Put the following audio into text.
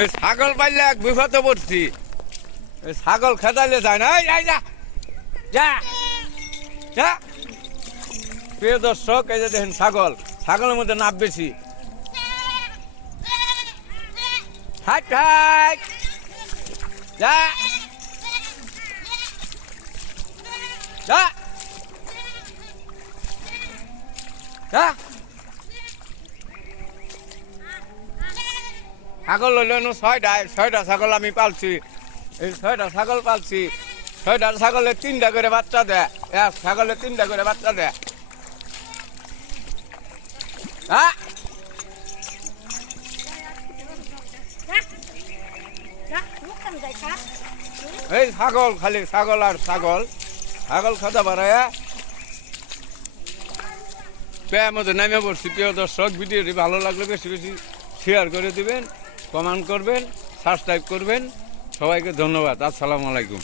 এই ছাগল পাইলে এক বিপদে পড়ছি। এই ছাগল খেদাইলে যায় না। এই যা যা যা। প্রিয় দর্শক, এই যে দেখেন ছাগল, ছাগলের মধ্যে নাপ বেশি। হাট হাট যা যা যা। ছাগল হইল ছয়টা ছাগল আমি পালছি। এই 6টা ছাগল পালছি। 6টা ছাগলে 3টা করে বাচ্চা দেয়। এক ছাগলে 3টা করে বাচ্চা দেয়। হ্যাঁ এই ছাগল, খালি ছাগল আর ছাগল। ছাগল খাতা বাড়ায় পেয়ের মধ্যে নেমে পড়ছি। প্রিয় দর্শক, ভিডিওটি ভালো লাগলে বেশি বেশি শেয়ার করে দিবেন, কমেন্ট করবেন, সাবস্ক্রাইব করবেন। সবাইকে ধন্যবাদ। আসসালামু আলাইকুম।